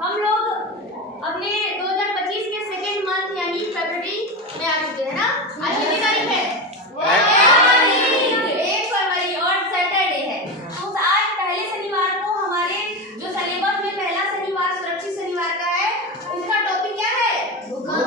हम लोग अपने 2025 के सेकेंड मंथ यानी फरवरी में आ चुके हैं ना। आज कितनी तारीख है? 1 फरवरी और सैटरडे है। तो आज पहले शनिवार को हमारे जो सिलेबस में पहला शनिवार सुरक्षित शनिवार का है, उसका टॉपिक क्या है? भूकंप।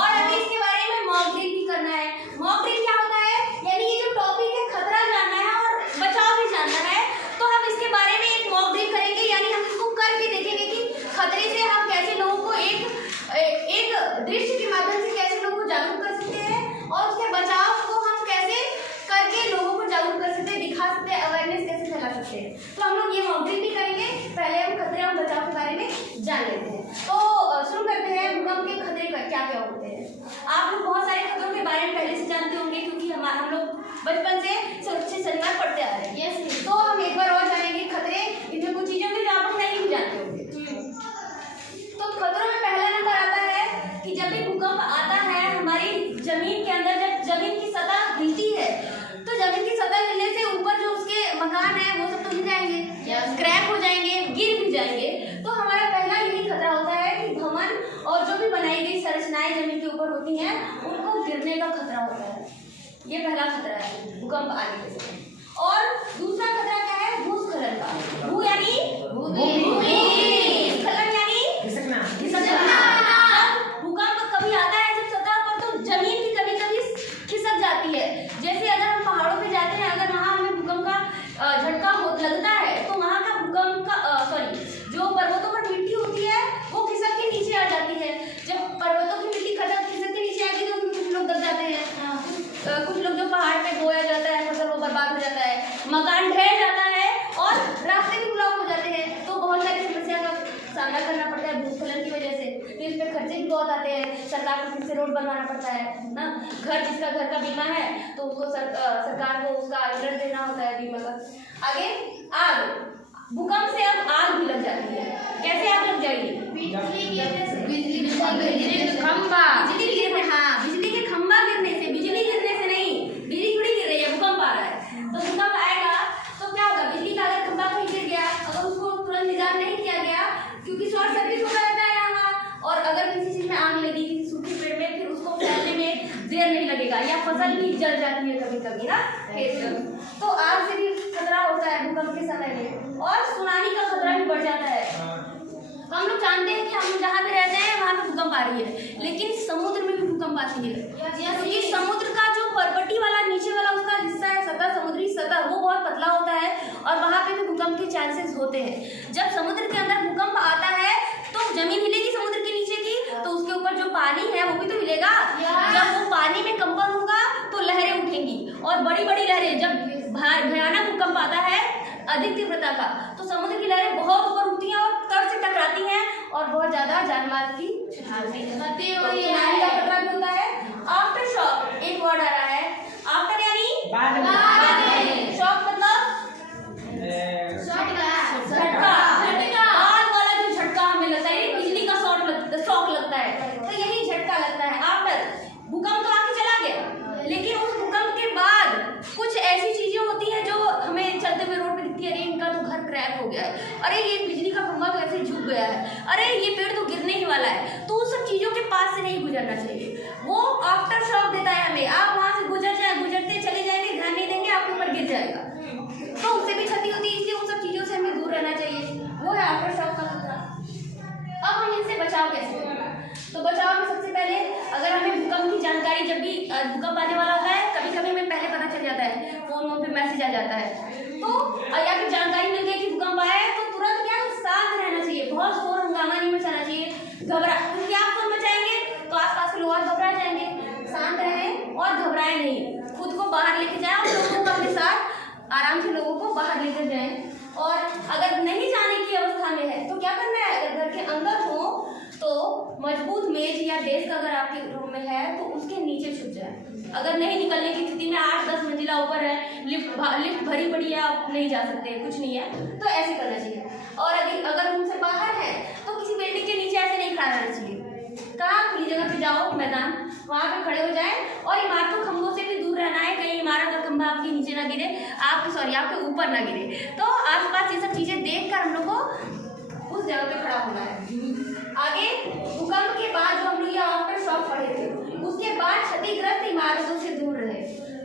और अभी इसके बारे में मॉक ड्रिल भी करना है। मॉक ड्रिल क्या होता है? यानी ये जो टॉपिक है खतरा जानना है और बचाव भी जानना है। तो हम इसके बारे में एक मॉक ड्रिल करेंगे, यानी हम इसको करके देखेंगे कि खतरे से हम कैसे लोगों को एक दृश्य के माध्यम से कैसे लोगों को जागरूक कर सकते हैं और उसके बचाव को हम कैसे करके लोगों को जागरूक कर सकते हैं, दिखा सकते हैं, अवेयरनेस कैसे फैला सकते हैं। तो हम लोग ये मॉक ड्रिल भी करेंगे। पहले हम खतरे और बचाव के बारे में जान लेते हैं। तो शुरू करते हैं। भूकंप के खतरे क्या क्या होते हैं? आप लोग बहुत सारे खतरों के बारे में पहले से जानते होंगे, क्योंकि हम लोग बचपन से सुरक्षित शनिवार पढ़ते आ रहे हैं। तो हम एक बार और जानेंगे खतरे, इनमें कुछ चीजों के जो आप लोग नहीं भी जानते होंगे। तो खतरों में पहला नंबर आता है कि जब भी भूकंप आता है हमारी जमीन के अंदर, जब जमीन की सतह हिलती है तो जमीन की सतह हिलने से ऊपर जो उसके मकान है वो सब तो हिल जाएंगे, क्रैक हो जाएंगे, गिर भी जाएंगे। तो हमारा पहला यही खतरा होता है कि भवन और जो भी बनाई गई संरचनाएं जमीन के ऊपर होती हैं उनको गिरने का खतरा होता है। ये पहला खतरा है भूकंप आने के समय। और दूसरा खतरा क्या है? भूस्खलन का। भू यानी स्खलन यानी खिसकना। जब भूकंप कभी आता है जब सतह पर, तो जमीन भी कभी कभी खिसक जाती है। जैसे अगर हम पहाड़ों पे जाते हैं, अगर वहाँ हमें भूकंप का झटका लगता है तो वहाँ का भूकंप का जो पर्वतों पर मिट्टी होती है वो खिसक के नीचे आ जाती है। जब पर्वतों की मिट्टी खिसक के नीचे आती है तो कुछ लोग दब जाते हैं, कुछ लोग जो पहाड़ पे बोया जाता है फसल वो बर्बाद हो जाता है, मकान ढह जाता है और रास्ते भी ब्लॉक हो जाते हैं। तो बहुत सारी समस्या का सामना करना पड़ता है भूस्खलन की वजह से। तो इस पर खर्चे भी बहुत आते हैं, सरकार को फिर से रोड बनवाना पड़ता है ना। जिसका घर का बीमा है तो उसको सरकार को उसका ऋण देना होता है बीमा का। आगे आग। भूकंप से अब आग भी लग जाती है। कैसे आग लग जाएगी? बिजली गिरने से। बिजली के खंभा गिरने से। बिजली गिरने से नहीं, बिजली थोड़ी गिर रही है, भूकंप आ रहा है। तो भूकंप आएगा तो क्या होगा? बिजली का अगर खंभा कहीं गिर गया, अगर उसको तुरंत निजात नहीं किया गया, क्योंकि शॉर्ट सर्किट हो जाता है यहाँ, और अगर किसी चीज में आग लगी, किसी सूखे पेड़ में, फिर उसको फैलने में देर नहीं लगेगा, या फसल भी जल जाती है कभी कभी ना। तो आग से भी खतरा होता है भूकंप के समय में। और सुनामी का खतरा भी बढ़ जाता है। तो हम लोग जानते हैं कि हम जहाँ पे रहते हैं वहाँ पे भूकंप आ रही है, लेकिन समुद्र में भी भूकंप आती है। क्योंकि समुद्र का जो परपटी वाला नीचे वाला उसका हिस्सा है, सतह, समुद्री सतह, वो बहुत पतला होता है और वहाँ पे भी भूकंप के चांसेस होते हैं। जब समुद्र के अंदर भूकंप आता है तो जमीन हिलेगी समुद्र के नीचे की, तो उसके ऊपर जो पानी है वो भी तो हिलेगा। जब वो पानी में कंपन होगा तो लहरें उठेंगी, और बड़ी बड़ी लहरें, जब भयानक भूकंप आता है अधिक तीव्रता का, तो समुद्र की लहरें बहुत ऊपर उठती हैं और तट से टकराती हैं और बहुत ज्यादा जानमाल की क्षति होती है। सुनामी का खतरा भी होता है। आफ्टर शॉक एक वर्ड आ रहा है। आफ्टर यानी शॉक मतलब झटका। बाद वाला जो झटका हमें लगता है, बिजली का शॉक लगता है, तो यही झटका लगता है। आफ्टर भूकंप तो आके चला गया, लेकिन उस भूकंप के बाद कुछ ऐसी चीजें होती हैं जो हमें चलते हुए रोड पे दिखती है। अरे इनका तो घर क्रैक हो गया है, अरे ये बिजली का खंभा तो ऐसे झुक गया है, अरे ये पेड़ तो गिरने ही वाला है। तो उस सब चीजों के पास से नहीं गुजरना चाहिए। वो आफ्टर शॉक देता है हमें। आप वहां से गुजरते चले जाएंगे, ध्यान नहीं देंगे, आपके ऊपर गिर जाएगा, तो उससे भी क्षति होती है। इसलिए उन सब चीजों से हमें दूर रहना चाहिए। वो है आफ्टर शॉक का खतरा। अब हम इनसे बचाव कैसे करें? तो बचाव में सबसे पहले, अगर हमें भूकंप की जानकारी, जब भी भूकंप आने वाला होता है, कभी कभी हमें पहले पता चल जाता है, फोन पे मैसेज आ जाता है, तो या फिर जानकारी मिल गई कि भूकंप आया है, तो तुरंत क्या शांत रहना चाहिए, बहुत शोर हंगामा नहीं मचाना चाहिए, क्योंकि आप शोर मचाएंगे तो आसपास के लोग और घबरा जाएंगे। शांत रहें और घबराएं नहीं, खुद को बाहर लेके जाएं और लोगों को अपने साथ आराम से लोगों को बाहर लेकर जाएं। और अगर नहीं जाने की अवस्था में है तो क्या करना है? अगर घर के अंदर हो तो मजबूत मेज या डेस्क अगर आपके रूम में है तो उसके नीचे छुप जाए। अगर नहीं निकलने की स्थिति में 8-10 मंजिला ऊपर है, लिफ्ट भरी पड़ी है, आप नहीं जा सकते, कुछ नहीं है, तो ऐसे करना चाहिए। और अगर रूम से बाहर है तो किसी बिल्डिंग के नीचे ऐसे नहीं खड़ा रहना चाहिए, कहाँ खुली जगह पे जाओ, मैदान, वहाँ पे खड़े हो जाए और इमारतों खंभों से भी दूर रहना है, कहीं इमारत का खंभा आपके नीचे ना गिरे, आपके ऊपर ना गिरे। तो आसपास ये सब चीजें देखकर हम लोग को उस जगह पे खड़ा होना है। आगे भूकंप के बाद जो हम लोग ये आफ्टर शॉक पढ़े थे, उसके बाद क्षतिग्रस्त इमारतों से दूर रहे,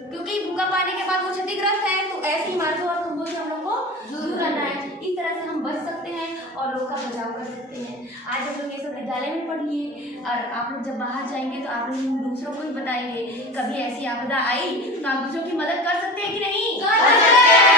क्योंकि भूकंप आने के बाद वो क्षतिग्रस्त है, तो ऐसी इमारतों और खंभों से हम लोग को दूर रहना है। इस तरह से हम बच सकते हैं और लोग का बचाव कर सकते हैं। आज हम लोग ये सब विद्यालय में पढ़ लिए और आप लोग जब बाहर जाएंगे तो आप लोग दूसरों को भी बताएंगे, कभी ऐसी आपदा आई तो आप दूसरों की मदद कर सकते हैं कि नहीं? कर सकते हैं।